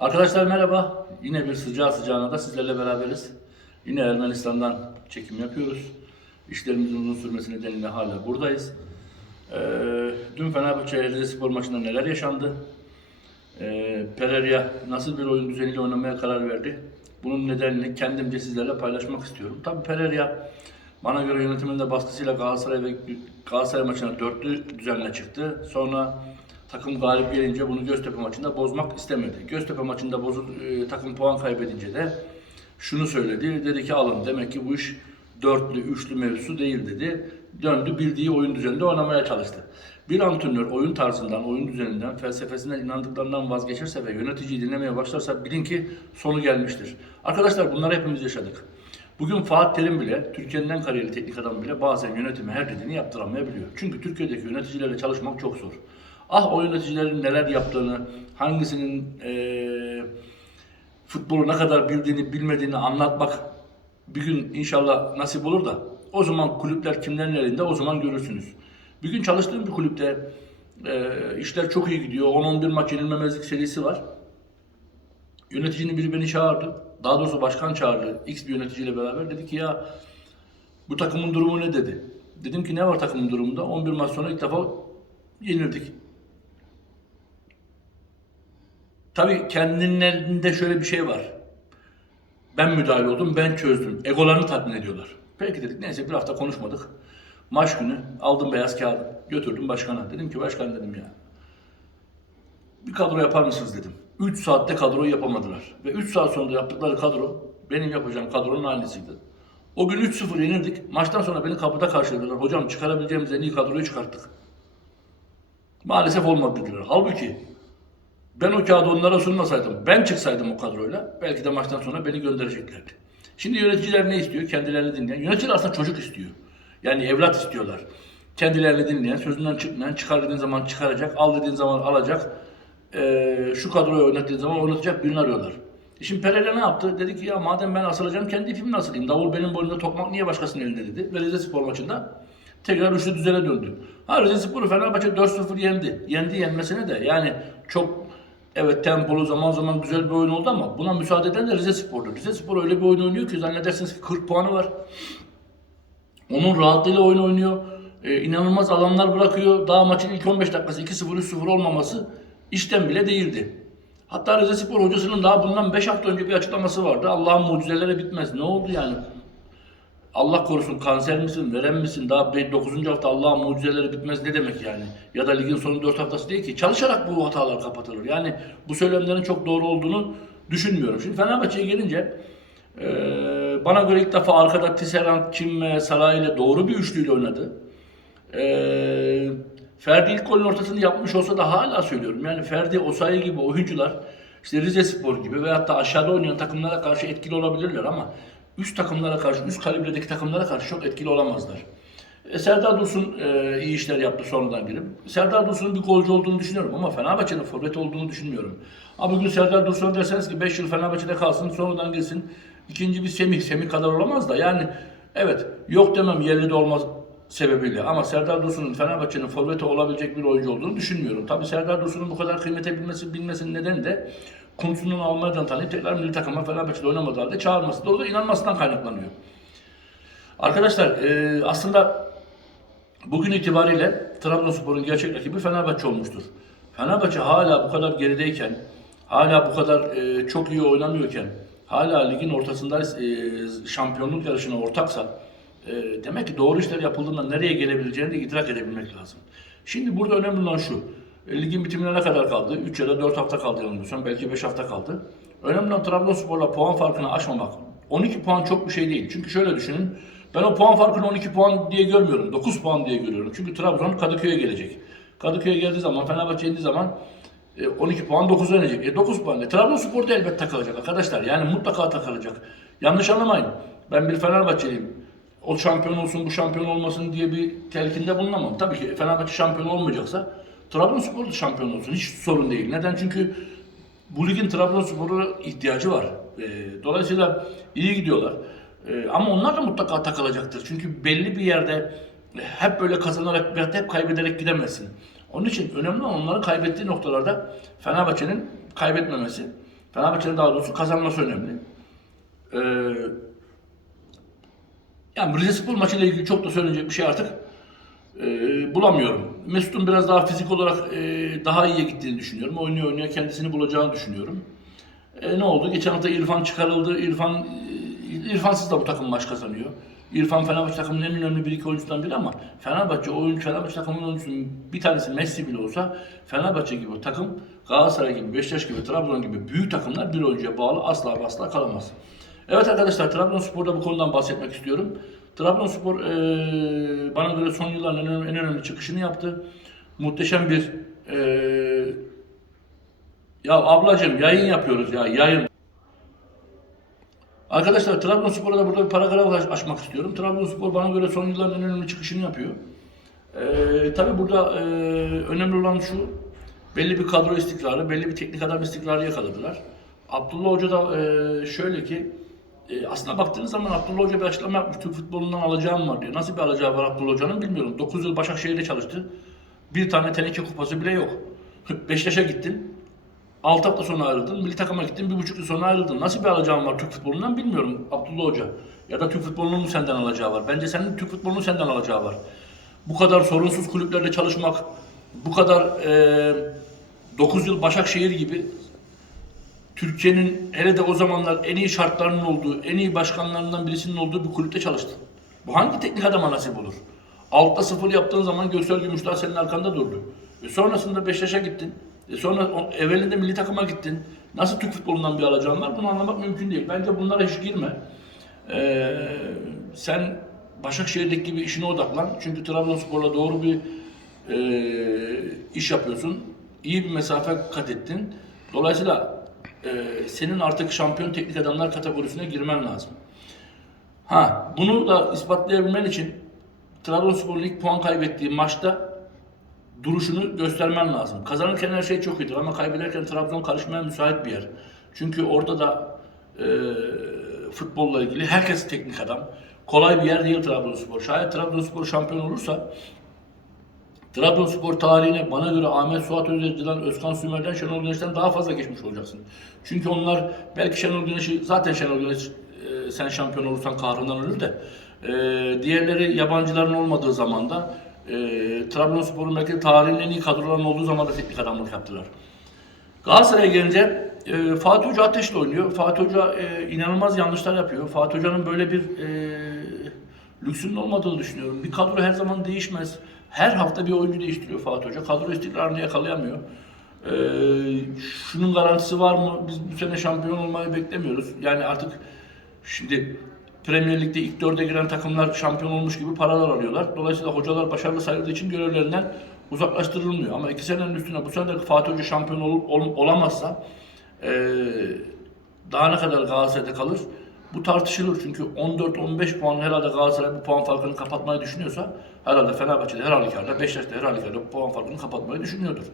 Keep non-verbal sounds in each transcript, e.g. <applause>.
Arkadaşlar merhaba. Yine bir sıcağı sıcağına da sizlerle beraberiz. Yine Ermenistan'dan çekim yapıyoruz. İşlerimizin uzun sürmesi nedeniyle hala buradayız. Ee, dün Fenerbahçe Rize Spor maçında neler yaşandı? Ee, Pereira nasıl bir oyun düzeniyle oynamaya karar verdi? Bunun nedenini kendimce sizlerle paylaşmak istiyorum. Tabii Pereira bana göre yönetiminde baskısıyla Galatasaray ve Galatasaray maçına dörtlü düzenle çıktı. Sonra takım galip gelince bunu Göztepe maçında bozmak istemedi. Göztepe maçında bozul, e, takım puan kaybedince de şunu söyledi. Dedi ki alın demek ki bu iş dörtlü, üçlü mevzusu değil dedi. Döndü bildiği oyun düzeninde oynamaya çalıştı. Bir antrenör oyun tarzından, oyun düzeninden, felsefesinden, inandıklarından vazgeçerse ve yöneticiyi dinlemeye başlarsa bilin ki sonu gelmiştir. Arkadaşlar bunları hepimiz yaşadık. Bugün Fatih Terim bile, Türkiye'nin en kariyerli teknik adam bile bazen yönetime her dediğini yaptıramayabiliyor. Çünkü Türkiye'deki yöneticilerle çalışmak çok zor. Ah o yöneticilerin neler yaptığını, hangisinin eee futbolu ne kadar bildiğini bilmediğini anlatmak bir gün inşallah nasip olur da o zaman kulüpler kimlerin elinde o zaman görürsünüz. Bir gün çalıştığım bir kulüpte e, işler çok iyi gidiyor. 10-11 maç yenilmemezlik serisi var. Yöneticinin biri beni çağırdı. Daha doğrusu başkan çağırdı. X bir yöneticiyle beraber. Dedi ki ya bu takımın durumu ne dedi. Dedim ki ne var takımın durumunda? 11 maç sonra ilk defa yenildik. Tabii kendinin elinde şöyle bir şey var. Ben müdahale oldum, ben çözdüm. Egolarını tatmin ediyorlar. Peki dedik, neyse bir hafta konuşmadık. Maç günü aldım beyaz kağıdı, götürdüm başkana. Dedim ki başkan dedim ya, bir kadro yapar mısınız dedim. 3 saatte kadroyu yapamadılar. Ve 3 saat sonra yaptıkları kadro benim yapacağım kadronun aynısıydı. O gün 3-0 yenildik. Maçtan sonra beni kapıda karşıladılar. Hocam çıkarabileceğimiz en iyi kadroyu çıkarttık. Maalesef olmadı dediler. Halbuki ben o kağıdı onlara sunmasaydım, ben çıksaydım o kadroyla belki de maçtan sonra beni göndereceklerdi. Şimdi yöneticiler ne istiyor? Kendilerini dinleyen. Yöneticiler aslında çocuk istiyor. Yani evlat istiyorlar. Kendilerini dinleyen, sözünden çıkmayan, çıkar dediğin zaman çıkaracak, al dediğin zaman alacak, eee, şu kadroyu oynattığı zaman oynatacak birini arıyorlar. E şimdi Pereira ne yaptı? Dedi ki ya madem ben asılacağım kendi ipimi asılayım. Davul benim boynumda tokmak niye başkasının elinde dedi. Ve Rize Spor maçında tekrar üçlü düzene döndü. Ha Rize Spor'u Fenerbahçe 4-0 yendi. Yendi yenmesine de yani çok evet tempolu zaman zaman güzel bir oyun oldu ama buna müsaade eden de Rize Spor'du. Rize Spor öyle bir oyun oynuyor ki zannedersiniz ki 40 puanı var. Onun rahatlığıyla oyun oynuyor. Ee, inanılmaz alanlar bırakıyor. Daha maçın ilk 15 dakikası 2-0 3-0 olmaması işten bile değildi. Hatta Rize Spor hocasının daha bundan 5 hafta önce bir açıklaması vardı. Allah'ın mucizeleri bitmez. Ne oldu yani? Allah korusun kanser misin, verem misin? Daha 9. hafta Allah'ın mucizeleri bitmez ne demek yani? Ya da ligin son 4 haftası değil ki. Çalışarak bu hatalar kapatılır. Yani bu söylemlerin çok doğru olduğunu düşünmüyorum. Şimdi Fenerbahçe'ye gelince eee, bana göre ilk defa arkada Tisserand, Kim ve Saray ile doğru bir üçlüyle oynadı. Eee Ferdi ilk golün ortasını yapmış olsa da hala söylüyorum. Yani Ferdi, Osayi gibi oyuncular işte Rize Spor gibi veyahut da aşağıda oynayan takımlara karşı etkili olabilirler ama üst takımlara karşı, üst kalibredeki takımlara karşı çok etkili olamazlar. E, Serdar Dursun e, iyi işler yaptı sonradan girip. Serdar Dursun'un bir golcü olduğunu düşünüyorum ama Fenerbahçe'nin forvet olduğunu düşünmüyorum. Ama bugün Serdar Dursun'a derseniz ki 5 yıl Fenerbahçe'de kalsın sonradan girsin. İkinci bir Semih, Semih kadar olamaz da yani evet yok demem yerli de olmaz sebebiyle ama Serdar Dursun'un Fenerbahçe'nin forveti olabilecek bir oyuncu olduğunu düşünmüyorum. Tabi Serdar Dursun'un bu kadar kıymete bilmesi, bilmesinin nedeni de Kumsu'nun Almanya'dan tanıyıp tekrar milli takıma Fenerbahçe'de oynamadığı halde çağırması da orada inanmasından kaynaklanıyor. Arkadaşlar e, aslında bugün itibariyle Trabzonspor'un gerçek rakibi Fenerbahçe olmuştur. Fenerbahçe hala bu kadar gerideyken, hala bu kadar e, çok iyi oynamıyorken, hala ligin ortasında e, şampiyonluk yarışına ortaksa e, demek ki doğru işler yapıldığında nereye gelebileceğini de idrak edebilmek lazım. Şimdi burada önemli olan şu. E, Ligin bitimine ne kadar kaldı? 3 ya da 4 hafta kaldı yanılmıyorsam. Belki 5 hafta kaldı. Önemli olan Trabzonspor'la puan farkını aşmamak. 12 puan çok bir şey değil. Çünkü şöyle düşünün. Ben o puan farkını 12 puan diye görmüyorum. 9 puan diye görüyorum. Çünkü Trabzon Kadıköy'e gelecek. Kadıköy'e geldiği zaman, Fenerbahçe indiği zaman e, 12 puan 9'a inecek. E 9 puan. E, Trabzonspor da elbet takılacak arkadaşlar. Yani mutlaka takılacak. Yanlış anlamayın. Ben bir Fenerbahçeliyim. O şampiyon olsun, bu şampiyon olmasın diye bir telkinde bulunamam. Tabii ki Fenerbahçe şampiyon olmayacaksa Trabzonspor da şampiyon olsun. Hiç sorun değil. Neden? Çünkü bu ligin Trabzonspor'a ihtiyacı var. E, dolayısıyla iyi gidiyorlar. E, ama onlar da mutlaka takılacaktır. Çünkü belli bir yerde hep böyle kazanarak da hep kaybederek gidemezsin. Onun için önemli olan onların kaybettiği noktalarda Fenerbahçe'nin kaybetmemesi. Fenerbahçe'nin daha doğrusu kazanması önemli. Ee, yani Rize Spor maçıyla ilgili çok da söyleyecek bir şey artık e, bulamıyorum. Mesut'un biraz daha fizik olarak e, daha iyiye gittiğini düşünüyorum. Oynuyor oynuyor kendisini bulacağını düşünüyorum. E, ne oldu? Geçen hafta İrfan çıkarıldı. İrfan e, İrfansız da bu takım maç kazanıyor. İrfan Fenerbahçe takımının en önemli bir iki oyuncusundan biri ama Fenerbahçe oyuncu Fenerbahçe takımının oyuncusunun bir tanesi Messi bile olsa Fenerbahçe gibi takım Galatasaray gibi, Beşiktaş gibi, Trabzon gibi büyük takımlar bir oyuncuya bağlı asla asla kalamaz. Evet arkadaşlar Trabzonspor'da bu konudan bahsetmek istiyorum. Trabzonspor eee bana göre son yılların en önemli, en önemli çıkışını yaptı. Muhteşem bir eee ya ablacığım yayın yapıyoruz ya yayın. Arkadaşlar Trabzonspor'a da burada bir paragraf aç- açmak istiyorum. Trabzonspor bana göre son yılların en önemli çıkışını yapıyor. Ee, tabii burada e, önemli olan şu, belli bir kadro istikrarı, belli bir teknik adam istikrarı yakaladılar. Abdullah Hoca da e, şöyle ki, e, aslında baktığınız zaman Abdullah Hoca bir açıklama yapmış, Türk futbolundan alacağım var diyor. Nasıl bir alacağı var Abdullah Hoca'nın bilmiyorum. 9 yıl Başakşehir'de çalıştı. Bir tane teneke kupası bile yok. <laughs> Beşiktaş'a gittin, 6 hafta sonra ayrıldın. Milli takıma gittin. Bir buçuk yıl sonra ayrıldın. Nasıl bir alacağın var Türk futbolundan bilmiyorum Abdullah Hoca. Ya da Türk futbolunun mu senden alacağı var? Bence senin Türk futbolunun senden alacağı var. Bu kadar sorunsuz kulüplerde çalışmak, bu kadar e, 9 yıl Başakşehir gibi Türkiye'nin hele de o zamanlar en iyi şartlarının olduğu, en iyi başkanlarından birisinin olduğu bir kulüpte çalıştın. Bu hangi teknik adama nasip olur? Altta sıfır yaptığın zaman Göksel Gümüşdağ senin arkanda durdu. E sonrasında Beşiktaş'a gittin. E sonra evvelinde milli takıma gittin. Nasıl Türk futbolundan bir alacağın var? Bunu anlamak mümkün değil. Bence bunlara hiç girme. Ee, sen Başakşehir'deki gibi işine odaklan. Çünkü Trabzonspor'la doğru bir e, iş yapıyorsun. İyi bir mesafe kat ettin. Dolayısıyla e, senin artık şampiyon teknik adamlar kategorisine girmen lazım. Ha, bunu da ispatlayabilmen için Trabzonspor'un ilk puan kaybettiği maçta duruşunu göstermen lazım. Kazanırken her şey çok iyidir ama kaybederken Trabzon karışmaya müsait bir yer. Çünkü orada da e, futbolla ilgili herkes teknik adam. Kolay bir yer değil Trabzonspor. Şayet Trabzonspor şampiyon olursa Trabzonspor tarihine bana göre Ahmet Suat Özerci'den, Özkan Sümer'den, Şenol Güneş'ten daha fazla geçmiş olacaksın. Çünkü onlar belki Şenol Güneş'i, zaten Şenol Güneş e, sen şampiyon olursan kahrından ölür de e, diğerleri yabancıların olmadığı zaman da e, Trabzonspor'un belki tarihinin en iyi kadrolarının olduğu zaman da teknik adamlık yaptılar. Galatasaray'a gelince e, Fatih Hoca ateşle oynuyor. Fatih Hoca e, inanılmaz yanlışlar yapıyor. Fatih Hoca'nın böyle bir e, lüksünün olmadığını düşünüyorum. Bir kadro her zaman değişmez. Her hafta bir oyuncu değiştiriyor Fatih Hoca. Kadro istikrarını yakalayamıyor. E, şunun garantisi var mı? Biz bu sene şampiyon olmayı beklemiyoruz. Yani artık şimdi Premier Lig'de ilk dörde giren takımlar şampiyon olmuş gibi paralar alıyorlar. Dolayısıyla hocalar başarılı sayıldığı için görevlerinden uzaklaştırılmıyor. Ama iki senenin üstüne bu sene de Fatih Hoca şampiyon ol- ol- olamazsa eee, daha ne kadar Galatasaray'da kalır? Bu tartışılır çünkü 14-15 puan herhalde Galatasaray bu puan farkını kapatmayı düşünüyorsa herhalde Fenerbahçe'de her halükarda, Beşiktaş'ta her halükarda bu puan farkını kapatmayı düşünüyordur.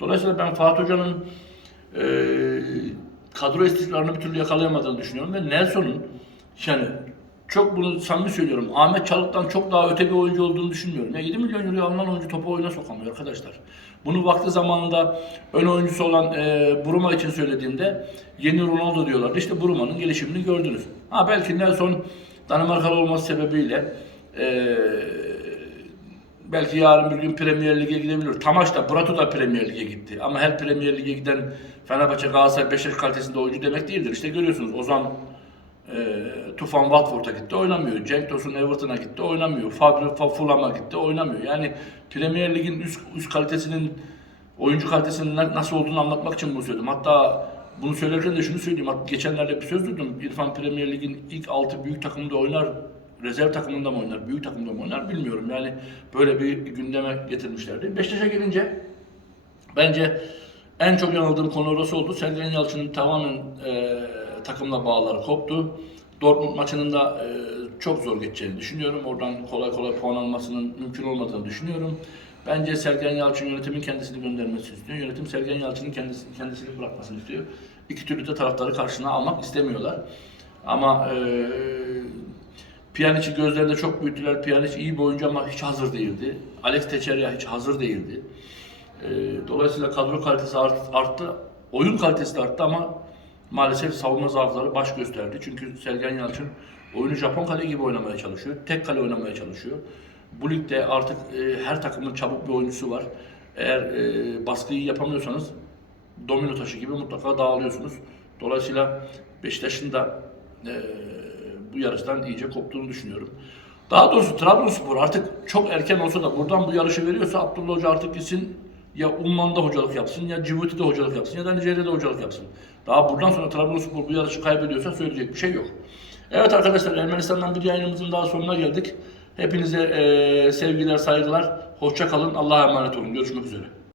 Dolayısıyla ben Fatih Hoca'nın eee kadro istikrarını bir türlü yakalayamadığını düşünüyorum ve Nelson'un yani çok bunu samimi söylüyorum. Ahmet Çalık'tan çok daha öte bir oyuncu olduğunu düşünmüyorum. Ya 7 milyon euro alınan oyuncu topu oyuna sokamıyor arkadaşlar. Bunu vakti zamanında ön oyuncusu olan e, Buruma için söylediğimde yeni Ronaldo diyorlardı. İşte Buruma'nın gelişimini gördünüz. Ha belki Nelson Danimarkalı olması sebebiyle e, belki yarın bir gün Premier Lig'e gidebilir. Tamaş da, Bratu da Premier Lig'e gitti. Ama her Premier Lig'e giden Fenerbahçe, Galatasaray, Beşiktaş kalitesinde oyuncu demek değildir. İşte görüyorsunuz Ozan e, Tufan Watford'a gitti oynamıyor. Cenk Tosun Everton'a gitti oynamıyor. Fabri Fa- Fulham'a gitti oynamıyor. Yani Premier Lig'in üst, üst kalitesinin oyuncu kalitesinin na- nasıl olduğunu anlatmak için bunu söyledim. Hatta bunu söylerken de şunu söyleyeyim. Hatta geçenlerde bir söz duydum. İrfan Premier Lig'in ilk 6 büyük takımında oynar. Rezerv takımında mı oynar, büyük takımda mı oynar bilmiyorum. Yani böyle bir gündeme getirmişlerdi. Beşiktaş'a gelince Bence en çok yanıldığım konu orası oldu. Sergen Yalçın'ın tamamen e, takımla bağları koptu. Dortmund maçının da e, çok zor geçeceğini düşünüyorum. Oradan kolay kolay puan almasının mümkün olmadığını düşünüyorum. Bence Sergen Yalçın yönetimin kendisini göndermesi istiyor. Yönetim Sergen Yalçın'ın kendisini, kendisini bırakmasını istiyor. İki türlü de taraftarı karşına almak istemiyorlar. Ama e, Pjanic'i gözlerinde çok büyüttüler. Pjanic iyi bir oyuncu ama hiç hazır değildi. Alex Teixeira hiç hazır değildi. E, dolayısıyla kadro kalitesi art- arttı. Oyun kalitesi de arttı ama maalesef savunma zaafları baş gösterdi. Çünkü Sergen Yalçın oyunu Japon kale gibi oynamaya çalışıyor. Tek kale oynamaya çalışıyor. Bu ligde artık e, her takımın çabuk bir oyuncusu var. Eğer e, baskıyı yapamıyorsanız domino taşı gibi mutlaka dağılıyorsunuz. Dolayısıyla Beşiktaş'ın da e, bu yarıştan iyice koptuğunu düşünüyorum. Daha doğrusu Trabzonspor artık çok erken olsa da buradan bu yarışı veriyorsa Abdullah Hoca artık gitsin ya Umman'da hocalık yapsın ya Cibuti'de hocalık yapsın ya da Nijerya'da hocalık yapsın. Daha buradan sonra Trabzonspor bu yarışı kaybediyorsa söyleyecek bir şey yok. Evet arkadaşlar Ermenistan'dan bir yayınımızın daha sonuna geldik. Hepinize eee, sevgiler, saygılar. Hoşça kalın. Allah'a emanet olun. Görüşmek üzere.